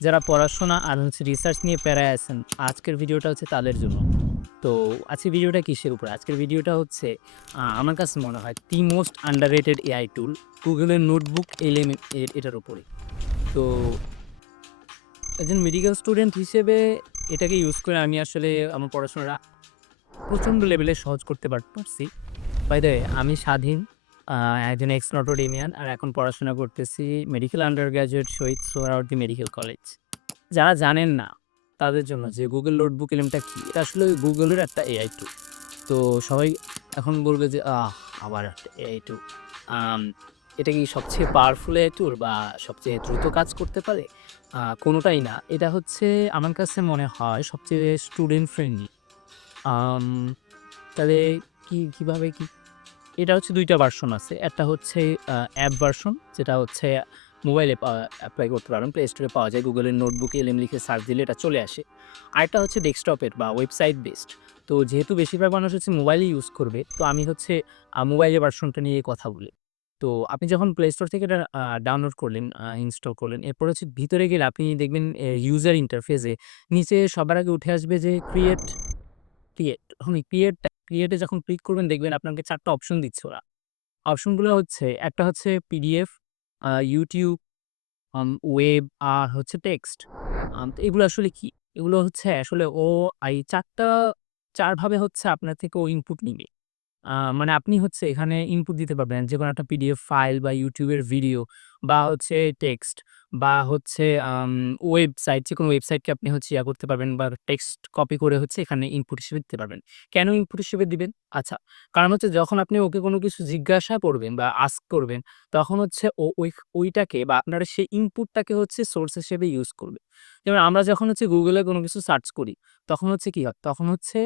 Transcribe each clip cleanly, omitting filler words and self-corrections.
যারা পড়াশোনা আর রিসার্চ নিয়ে প্যারায় আছেন, আজকের ভিডিওটা হচ্ছে তাদের জন্য। তো আজকের ভিডিওটা কিসের উপরে? আজকের ভিডিওটা হচ্ছে আমার কাছে মনে হয় the most underrated AI tool Google এর নোটবুক এলিমেন্ট এটার উপরে। তো একজন মেডিকেল স্টুডেন্ট হিসেবে এটাকে ইউজ করে আমি আসলে আমার পড়াশোনাটা প্রচণ্ড লেভেলে সহজ করতে পারছি। বাই দ্য ওয়ে আমি স্বাধীন আ একজন এক্স নটোডেমিয়ান আর এখন পড়াশোনা করতেছি medical under graduate Shaheed Suhrawardy medical college. যারা জানেন না তাদের জন্য যে Google নোটবুক এলএমটা কি? এটা আসলে Google এর একটা এআই টুল। তো সবাই এখন বলবে যে, আবার একটা এআই টুল। আম এটা কি সবচেয়ে পাওয়ারফুল এআই টুল বা সবচেয়ে দ্রুত কাজ করতে পারে? কোনটাই না। এটা হচ্ছে আমার কাছে মনে হয় সবচেয়ে স্টুডেন্ট ফ্রেন্ডলি। আম তাহলে কিভাবে কি? এটা হচ্ছে ২ টা ভার্সন আছে। একটা হচ্ছে অ্যাপ ভার্সন যেটা হচ্ছে মোবাইলে এপ্লাই করতে পারবেন। প্লে স্টোরে পাওয়া যায়। Google এর নোটবুক এলএম লিখে সার্চ দিলে এটা চলে আসে। আরেকটা হচ্ছে ডেস্কটপের বা ওয়েবসাইট বেসড। তো যেহেতু বেশিরভাগ মানুষ হচ্ছে মোবাইলই ইউজ করবে, তো আমি হচ্ছে মোবাইলের ভার্সনটা নিয়ে কথা বলি। তো আপনি যখন প্লে স্টোর থেকে এটা ডাউনলোড করলেন, ইনস্টল করলেন। এরপর হচ্ছে ভিতরে গেলে আপনি দেখবেন ইউজার ইন্টারফেসে নিচে সবার আগে উঠে আসবে যে ক্রিয়েট এ যখন ক্লিক করবেন দেখবেন আপনাকে ৪ টা অপশন দিচ্ছে ওরা। অপশনগুলো হচ্ছে একটা হচ্ছে পিডিএফ, YouTube, ওয়েব আর হচ্ছে টেক্সট। তো এগুলো আসলে কি? এগুলো হচ্ছে আসলে ও ৪ টা ৪ ভাবে হচ্ছে আপনার থেকে ও ইনপুট নিবে। মানে আপনি হচ্ছে এখানে ইনপুট দিতে পারবেন যেকোনো একটা পিডিএফ ফাইল বা YouTube এর ভিডিও বা হচ্ছে টেক্সট বা হচ্ছে ওয়েবসাইট যেকোনো ওয়েবসাইটকে আপনি হচ্ছে করতে পারবেন বা টেক্সট কপি করে হচ্ছে এখানে ইনপুট হিসেবে দিতে পারবেন। কেন ইনপুট হিসেবে দিবেন? আচ্ছা, কারণ হচ্ছে যখন আপনি ওকে কোনো কিছু জিজ্ঞাসা করবেন বা আস্ক করবেন তখন হচ্ছে ও ওইটাকে বা আপনার সেই ইনপুটটাকে হচ্ছে সোর্স হিসেবে ইউজ করবে। যেমন আমরা যখন হচ্ছে Google এ কোনো কিছু সার্চ করি তখন হচ্ছে কি হয়? তখন হচ্ছে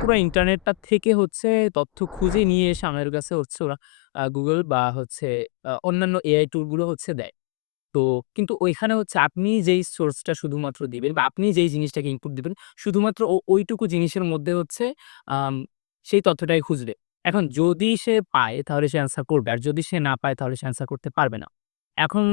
পুরা ইন্টারনেটটা থেকে হচ্ছে তথ্য খুঁজে নিয়ে এসে আমাদের কাছে হচ্ছে ওরা Google বা হচ্ছে অন্যান্য এআই টুল গুলো হচ্ছে দেয়। তো কিন্তু ওইখানে হচ্ছে আপনি যেই সোর্সটা শুধুমাত্র দিবেন বা আপনি যেই জিনিসটাকে ইনপুট দিবেন, শুধুমাত্র ওইটুকু জিনিসের মধ্যে হচ্ছে আম সেই তথ্যটাই খুঁজবে। এখন যদি সে পায় তাহলে সে অ্যান্সার করবে। আর যদি সে না পায় তাহলে সে অ্যান্সার করতে পারবে না। এখন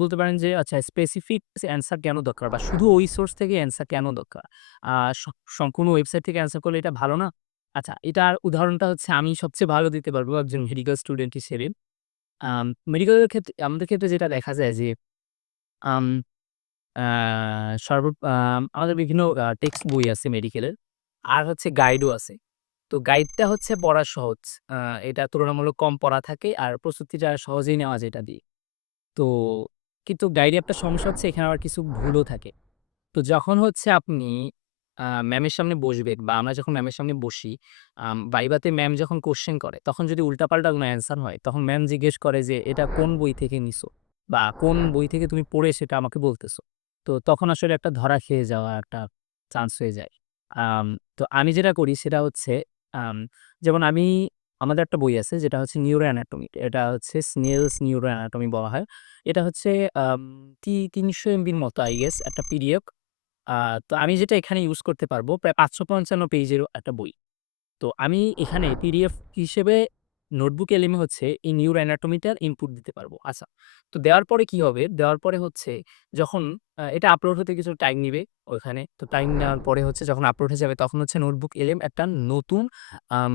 বলতে পারেন যে আচ্ছা স্পেসিফিক অ্যান্সার কেন দরকার বা শুধু ওই সোর্স থেকে অ্যান্সার কেন দরকার? আ স সম্পূর্ণ ওয়েবসাইট থেকে অ্যান্সার করলে এটা ভালো না? আচ্ছা এটার উদাহরণটা হচ্ছে আমি সবচেয়ে ভালো দিতে পারবো একজন মেডিকেল স্টুডেন্ট হিসেবে। মেডিকেলের ক্ষেত্রে আমাদের ক্ষেত্রে যেটা দেখা যায় যে আম আ আমাদের বিভিন্ন টেক্সট বই আছে মেডিকেলের। আর হচ্ছে গাইডও আছে। তো গাইডটা হচ্ছে পড়া সহজ। আ এটা তুলনামূলক কম পড়া থাকে আর প্রস্তুতিটা সহজেই নেওয়া যায় এটা দিয়ে। তো কিন্তু গাইডে একটা সমস্যা হচ্ছে এখানে আবার কিছু ভুলও থাকে। তো যখন হচ্ছে আপনি ম্যামের সামনে বসবেন বা আমরা যখন ম্যামের সামনে বসি, ভাইভাতে ম্যাম যখন কোয়েশ্চেন করে, তখন যদি উল্টাপাল্টা কোনো অ্যান্সার হয়, তখন ম্যাম জিজ্ঞেস করে যে, "এটা কোন বই থেকে নিছো? বা কোন বই থেকে তুমি পড়ে সেটা আমাকে বলতেছো?" তো তখন আসলে একটা ধরা খেয়ে যাওয়া একটা চান্স হয়ে যায়। আম তো আমি যেটা করি সেটা হচ্ছে আম যেমন আমাদের একটা বই আছে যেটা হচ্ছে নিউরো অ্যানাটমি। এটা হচ্ছে স্নেলস নিউরো অ্যানাটমি বলা হয়। এটা হচ্ছে আম ৩০০ এমবির মতো I গেস একটা পিডিএফ। আ তো আমি যেটা এখানে ইউজ করতে পারবো প্রায় ৫৫৫ পেজের একটা বই। তো আমি এখানে পিডিএফ হিসেবে নোটবুক এলিমে হচ্ছে এই নিউরো অ্যানাটমিটার ইনপুট দিতে পারবো। আচ্ছা। তো দেওয়ার পরে কি হবে? দেওয়ার পরে হচ্ছে যখন এটা আপলোড হতে কিছু টাইম নিবে ওইখানে। তো টাইম নেওয়ার পরে হচ্ছে যখন আপলোড হয়ে যাবে তখন হচ্ছে নোটবুক এলএম একটা আম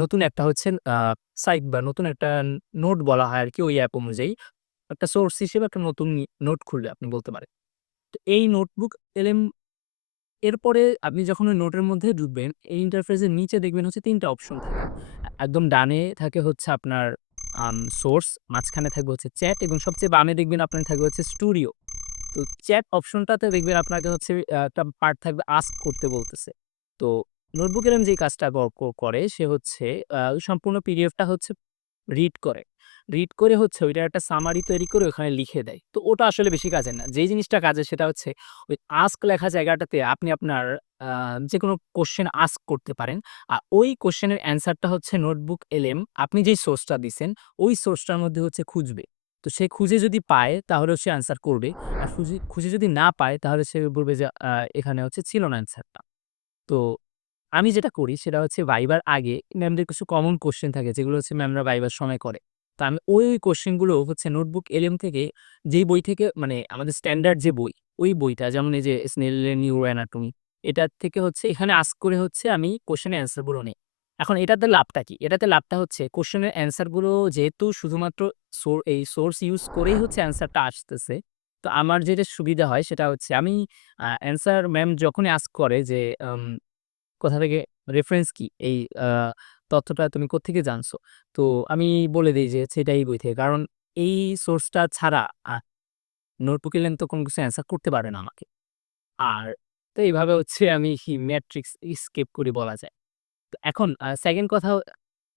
নতুন একটা হচ্ছে সাইট বা নতুন একটা নোট বলা হয় আরকি ওই অ্যাপ অনুযায়ী। একটা সোর্স হিসেবে একটা নতুন নোট খুলবে আপনি বলতে পারেন। তো এই নোটবুক এলএম এরপরে আপনি যখন ওই নোটের মধ্যে ঢুকবেন, এই ইন্টারফেসের নিচে দেখবেন হচ্ছে ৩ টা অপশন থাকে। একদম ডানে থাকে হচ্ছে আপনার সোর্স, মাঝখানে থাকবে হচ্ছে চ্যাট এবং সবচেয়ে বামে দেখবেন আপনার থাকবে হচ্ছে স্টুডিও। তো চ্যাট অপশনটাতে দেখবেন আপনাকে হচ্ছে একটা পার্ট থাকবে আস্ক করতে বলতেছে। তো নোটবুক এরম যেই কাজটা করে সে হচ্ছে ওই সম্পূর্ণ পিডিএফটা হচ্ছে রিড করে। রিড করে হচ্ছে ওইটার একটা সামারি তৈরি করে ওখানে লিখে দেয়। তো ওটা আসলে বেশি কাজের না। যেই জিনিসটা কাজের সেটা হচ্ছে ওই আস্ক লেখা জায়গাটাতে আপনি আপনার আ যেকোনো কোয়েশ্চেন আস্ক করতে পারেন। ওই কোয়েশ্চেনের অ্যান্সারটা হচ্ছে নোটবুক এলএম আপনি যেই সোর্সটা দিছেন, ওই সোর্সটার মধ্যে হচ্ছে খুঁজবে। তো সে খুঁজে যদি পায় তাহলে সে অ্যান্সার করবে। আর খুঁজে যদি না পায় তাহলে সে বলবে যে এখানে হচ্ছে ছিল না অ্যান্সারটা। তো আমি যেটা করি সেটা হচ্ছে ভাইবার আগে ম্যামদের কিছু কমন কোয়েশ্চেন থাকে যেগুলো হচ্ছে ম্যামরা ভাইবার সময় করে। তো আমি ওই কোয়েশ্চেন গুলো হচ্ছে নোটবুক এলএম থেকে যেই বই থেকে মানে আমাদের স্ট্যান্ডার্ড যে বই, ওই বইটা যেমন এই যে স্নেলের নিউরো অ্যানাটমি এটার থেকে হচ্ছে এখানে আস্ক করে হচ্ছে আমি কোয়েশ্চেন এর অ্যান্সার গুলো নেই। এখন এটাতে লাভটা কি? এটাতে লাভটা হচ্ছে কোয়েশ্চেন এর অ্যান্সার গুলো যেহেতু শুধুমাত্র এই সোর্স ইউস করেই হচ্ছে অ্যান্সারটা আসতেছে। তো আমার যেটা সুবিধা হয় সেটা হচ্ছে আমি অ্যান্সার ম্যাম যখনই আস্ক করে যে আম কোথা থেকে রেফারেন্স কি? এই আ তথ্যটা তুমি কোত্থেকে জানছো? তো আমি বলে দেই যে হচ্ছে এটা এই বই থেকে। কারণ এই সোর্সটা ছাড়া নোটবুকে লেন তো কোনো কিছু অ্যান্সার করতে পারে না আমাকে। আর তো এইভাবে হচ্ছে আমি ম্যাট্রিক্স স্কেপ করি বলা যায়। তো এখন 2nd কথা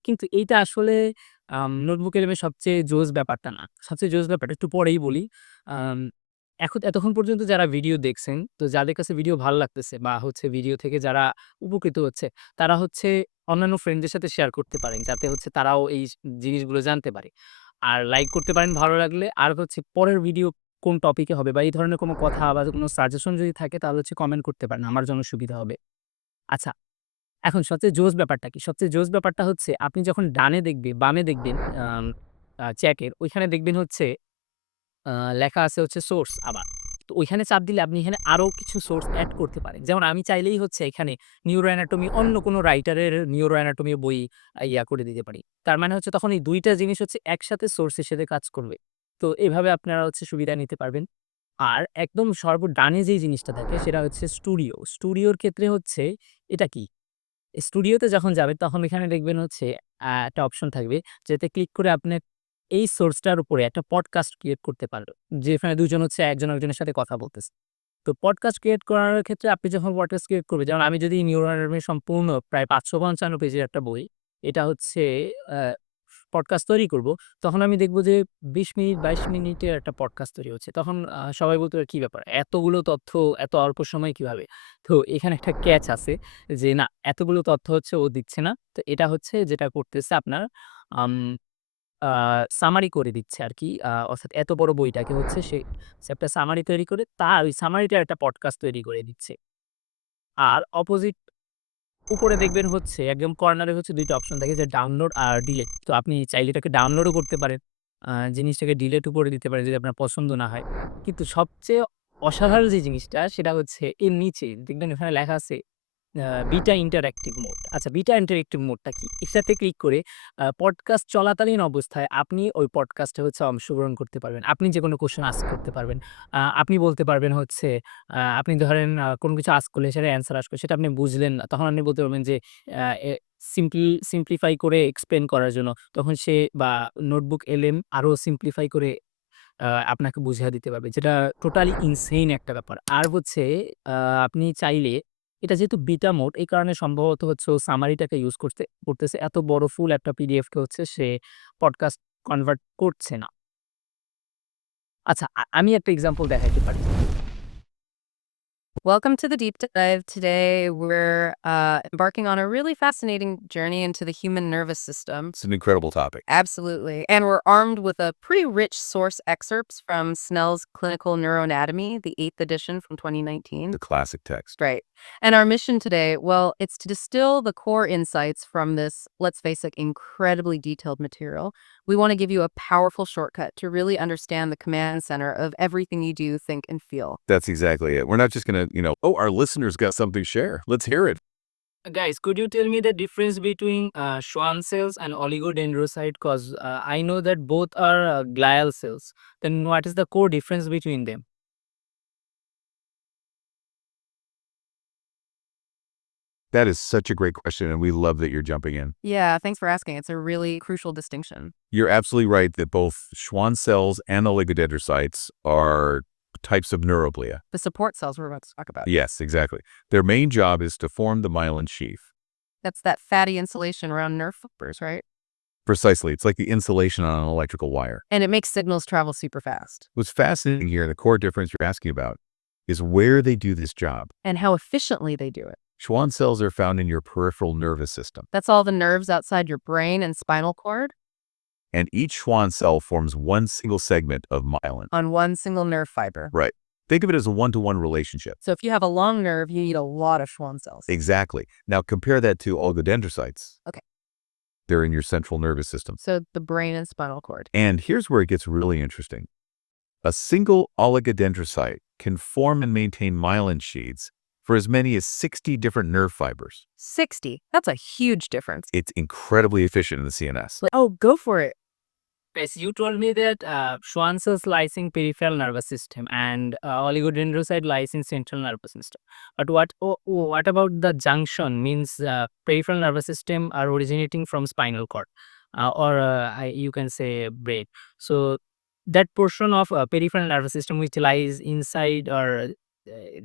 কিন্তু এইটা আসলে নোটবুক এলএম এর সবচেয়ে জোস ব্যাপারটা না। সবচেয়ে জোস ব্যাপারটা একটু পরেই বলি। আম এতক্ষণ পর্যন্ত যারা ভিডিও দেখছেন, তো যাদের কাছে ভিডিও ভাল লাগতেছে বা হচ্ছে ভিডিও থেকে যারা উপকৃত হচ্ছে, তারা হচ্ছে অন্যান্য ফ্রেন্ডদের সাথে শেয়ার করতে পারেন। যাতে হচ্ছে তারাও এই জিনিসগুলো জানতে পারে। আর লাইক করতে পারেন ভালো লাগলে। আর হচ্ছে পরের ভিডিও কোন টপিকে হবে বা এই ধরনের কোনো কথা বা কোনো সাজেশন যদি থাকে তাহলে হচ্ছে কমেন্ট করতে পারেন। আমার জন্য সুবিধা হবে। আচ্ছা, এখন সবচেয়ে জোস ব্যাপারটা কি? সবচেয়ে জোস ব্যাপারটা হচ্ছে আপনি যখন বামে দেখবেন আম আ চ্যাটের ওইখানে দেখবেন হচ্ছে আ লেখা আছে হচ্ছে সোর্স আবার। তো ওইখানে চাপ দিলে আপনি এখানে আরো কিছু সোর্স এড করতে পারেন। যেমন আমি চাইলেই হচ্ছে এখানে নিউরো অ্যানাটমি অন্য কোনো রাইটারের নিউরো অ্যানাটমি বই করে দিতে পারি। তার মানে হচ্ছে তখন এই ২ টা জিনিস হচ্ছে একসাথে সোর্স হিসেবে কাজ করবে। তো এভাবে আপনারা হচ্ছে সুবিধা নিতে পারবেন। আর একদম ডানে যেই জিনিসটা থাকে সেটা হচ্ছে স্টুডিও। স্টুডিওর ক্ষেত্রে হচ্ছে এটা কি? স্টুডিওতে যখন যাবেন তখন এখানে দেখবেন হচ্ছে একটা অপশন থাকবে যেটাতে ক্লিক করে আপনি এই সোর্সটার উপরে একটা পডকাস্ট ক্রিয়েট করতে পারবেন। যেখানে ২ জন হচ্ছে একজন আরেকজনের সাথে কথা বলতেছে। তো পডকাস্ট ক্রিয়েট করার ক্ষেত্রে আপনি যখন পডকাস্ট ক্রিয়েট করবেন, যেমন আমি যদি নিউরো অ্যানাটমি সম্পূর্ণ প্রায় ৫৫৫ পেজের একটা বই, এটা হচ্ছে আ পডকাস্ট তৈরি করব, তখন আমি দেখব যে ২০ মিনিট ২২ মিনিটের একটা পডকাস্ট তৈরি হচ্ছে। তখন সবাই বলতে পারে, "কি ব্যাপার? এতগুলো তথ্য এত অল্প সময়ে কিভাবে?" তো এখানে একটা ক্যাচ আছে যে না, এতগুলো তথ্য হচ্ছে ও দিচ্ছে না। তো এটা হচ্ছে যেটা করতেছে আপনার আম আ সামারি করে দিচ্ছে আরকি। অর্থাৎ এত বড় বইটাকে হচ্ছে সে একটা সামারি তৈরি করে তার ওই সামারিটার একটা পডকাস্ট তৈরি করে দিচ্ছে। আর অপোজিট উপরে দেখবেন হচ্ছে একদম কর্নারে হচ্ছে ২ টা অপশন থাকে যে ডাউনলোড আর ডিলিট। তো আপনি চাইলে এটাকে ডাউনলোডও করতে পারেন। জিনিসটাকে ডিলিটও করে দিতে পারেন যদি আপনার পছন্দ না হয়। কিন্তু সবচেয়ে অসাধারণ যে জিনিসটা সেটা হচ্ছে এর নিচে দেখবেন ওখানে লেখা আছে বিটা ইন্টারেক্টিভ মোড। আচ্ছা, বিটা ইন্টারেক্টিভ মোডটা কি? এটাতে ক্লিক করে পডকাস্ট চলাকালীন অবস্থায় আপনি ওই পডকাস্টে হচ্ছে অংশগ্রহণ করতে পারবেন। আপনি যেকোনো কোয়েশ্চেন আস্ক করতে পারবেন। আপনি বলতে পারবেন হচ্ছে আপনি ধরেন কোনো কিছু আস্ক করলে সেটার অ্যান্সার আসবে। সেটা আপনি বুঝলেন না। তখন আপনি বলতে পারবেন যে আ এ সিম্পলিফাই করে এক্সপ্লেইন করার জন্য। তখন সে বা নোটবুক এলএম আরো সিম্পলিফাই করে আপনাকে বুঝিয়ে দিতে পারবে। যেটা টোটালি ইনসেইন একটা ব্যাপার। আর হচ্ছে আ আপনি চাইলে এটা যেহেতু বিটা মোড এই কারণে সম্ভবত হচ্ছে ও সামারিটাকে ইউজ করতেছে। এত বড় ফুল একটা পিডিএফ কে হচ্ছে সে পডকাস্ট কনভার্ট করছে না। আচ্ছা, আমি একটা এক্সাম্পল দেখাইতে পারি। Welcome to the deep dive. Today, we're embarking on a really fascinating journey into the human nervous system. It's an incredible topic. Absolutely. And we're armed with a pretty rich source excerpts from Snell's Clinical Neuroanatomy, the 8th edition from 2019. The classic text. Right. And our mission today, well, it's to distill the core insights from this, let's face it, incredibly detailed material. We want to give you a powerful shortcut to really understand the command center of everything you do, think, and feel. That's exactly it. We're not just going to, oh, our listeners got something to share. Let's hear it. Guys, could you tell me the difference between Schwann cells and oligodendrocyte? Because I know that both are glial cells. Then what is the core difference between them? That is such a great question, and we love that you're jumping in. Yeah, thanks for asking. It's a really crucial distinction. You're absolutely right that both Schwann cells and oligodendrocytes are types of neuroglia. The support cells we're about to talk about. Yes, exactly. Their main job is to form the myelin sheath. That's that fatty insulation around nerve fibers, right? Precisely. It's like the insulation on an electrical wire. And it makes signals travel super fast. What's fascinating here, the core difference you're asking about, is where they do this job. And how efficiently they do it. Schwann cells are found in your peripheral nervous system. That's all the nerves outside your brain and spinal cord And each Schwann cell forms one single segment of myelin. on one single nerve fiber. Right. Think of it as a one-to-one relationship. So if you have a long nerve, you need a lot of Schwann cells. Exactly. Now compare that to oligodendrocytes. Okay. They're in your central nervous system. So the brain and spinal cord. And here's where it gets really interesting. A single oligodendrocyte can form and maintain myelin sheaths for as many as 60 different nerve fibers. 60. That's a huge difference. It's incredibly efficient in the CNS. Oh, go for it. Yes, you told me that Schwann cells lies in peripheral nervous system and oligodendrocyte lies in central nervous system. But what about the junction? Means peripheral nervous system are originating from spinal cord, you can say brain. So that portion of peripheral nervous system which lies inside or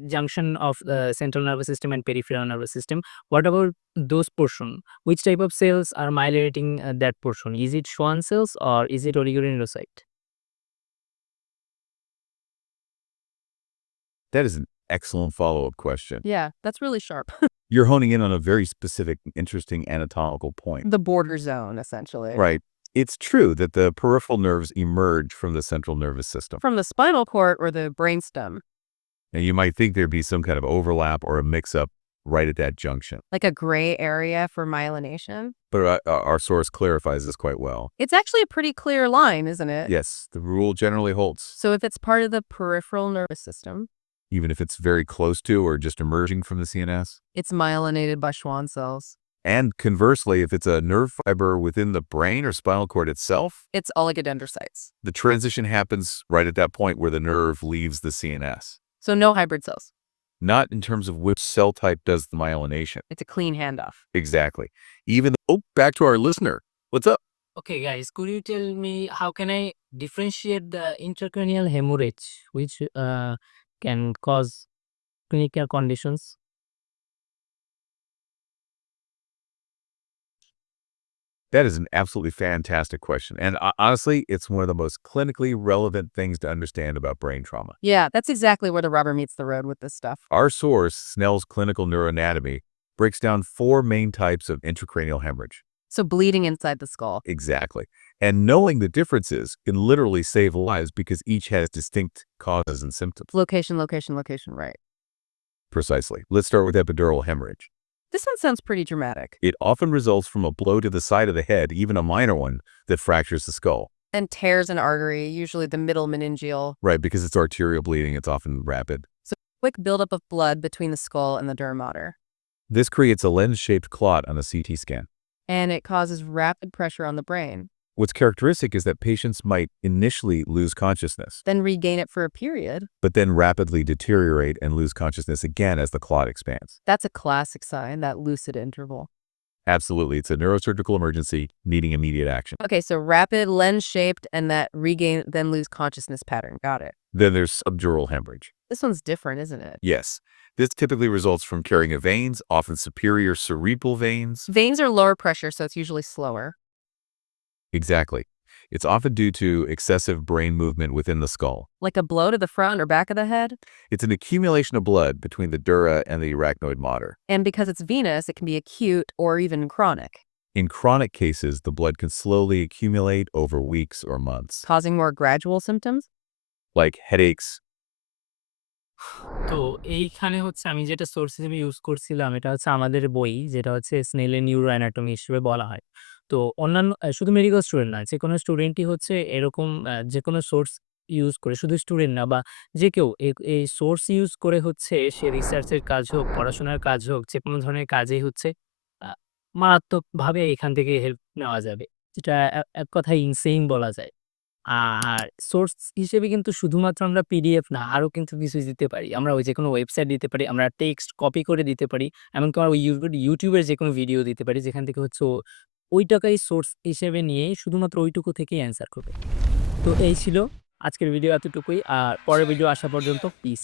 junction of the central nervous system and peripheral nervous system. What about those portion? Which type of cells are myelinating that portion? Is it Schwann cells or is it oligodendrocyte? That is an excellent follow-up question. Yeah, that's really sharp. You're honing in on a very specific, interesting anatomical point. The border zone, essentially. Right. It's true that the peripheral nerves emerge from the central nervous system. From the spinal cord or the brainstem, And you might think there'd be some kind of overlap or a mix-up right at that junction. like a gray area for myelination. But our source clarifies this quite well. It's actually a pretty clear line, isn't it? Yes, the rule generally holds, So if it's part of the peripheral nervous system, even if it's very close to or just emerging from the CNS. it's myelinated by Schwann cells. And conversely, if it's a nerve fiber within the brain or spinal cord itself, It's oligodendrocytes. the transition happens right at that point where the nerve leaves the CNS. So no hybrid cells. Not in terms of which cell type does the myelination. It's a clean handoff. Exactly. Back to our listener. What's up? Okay, guys, could you tell me how can I differentiate the intracranial hemorrhage, which can cause clinical conditions? That is an absolutely fantastic question. And honestly, it's one of the most clinically relevant things to understand about brain trauma. Yeah, that's exactly where the rubber meets the road with this stuff. Our source, Snell's Clinical Neuroanatomy, breaks down 4 main types of intracranial hemorrhage. So bleeding inside the skull. Exactly. And knowing the differences can literally save lives because each has distinct causes and symptoms. Location, right. Precisely. Let's start with epidural hemorrhage. This one sounds pretty dramatic. It often results from a blow to the side of the head, even a minor one, that fractures the skull. And tears an artery, usually the middle meningeal. Right, because it's arterial bleeding, it's often rapid. So quick buildup of blood between the skull and the dura mater. This creates a lens-shaped clot on a CT scan. And it causes rapid pressure on the brain. What's characteristic is that patients might initially lose consciousness, Then regain it for a period. but then rapidly deteriorate and lose consciousness again as the clot expands. That's a classic sign, that lucid interval. Absolutely, it's a neurosurgical emergency needing immediate action. Okay, so rapid, lens-shaped, and that regain, then lose consciousness pattern. Got it. Then there's subdural hemorrhage. This one's different, isn't it? Yes, this typically results from carrying of veins, often superior cerebral veins. Veins are lower pressure, so it's usually slower. Exactly. It's often due to excessive brain movement within the skull. Like a blow to the front or back of the head. It's an accumulation of blood between the dura and the arachnoid mater. And because it's venous, it can be acute or even chronic, In chronic cases, the blood can slowly accumulate over weeks or months, causing more gradual symptoms. like headaches. তো এইখানে হচ্ছে আমি যেটা source হিসেবে use করছিলাম এটা হচ্ছে আমাদের বই যেটা হচ্ছে স্নেলের নিউরো অ্যানাটমি হিসেবে বলা হয়। তো অন্যান্য শুধু মেডিকেল স্টুডেন্ট না, যেকোনো স্টুডেন্টই হচ্ছে এরকম যেকোনো সোর্স ইউজ করে, শুধু স্টুডেন্ট না বা যে কেউ এই সোর্স ইউজ করে হচ্ছে সে রিসার্চের কাজ হোক, পড়াশোনার কাজ হোক, যেকোনো ধরনের কাজেই হচ্ছে আ মারাত্মকভাবে এখান থেকে হেল্প নেওয়া যাবে। যেটা এক কথায় ইনসেইন বলা যায়। আর সোর্স হিসেবে কিন্তু শুধুমাত্র আমরা পিডিএফ না, আরো কিন্তু কিছু দিতে পারি। আমরা ওই যেকোনো ওয়েবসাইট দিতে পারি, আমরা টেক্সট কপি করে দিতে পারি। এমনকি আমরা ওই ইউটিউবের যেকোনো ভিডিও দিতে পারি, যেখান থেকে হচ্ছে ওইটাকেই সোর্স হিসেবে নিয়ে শুধুমাত্র ওইটুকু থেকেই অ্যান্সার করবে। তো এই ছিল আজকের ভিডিও এতটুকুই। আর পরের ভিডিও আসা পর্যন্ত পিস।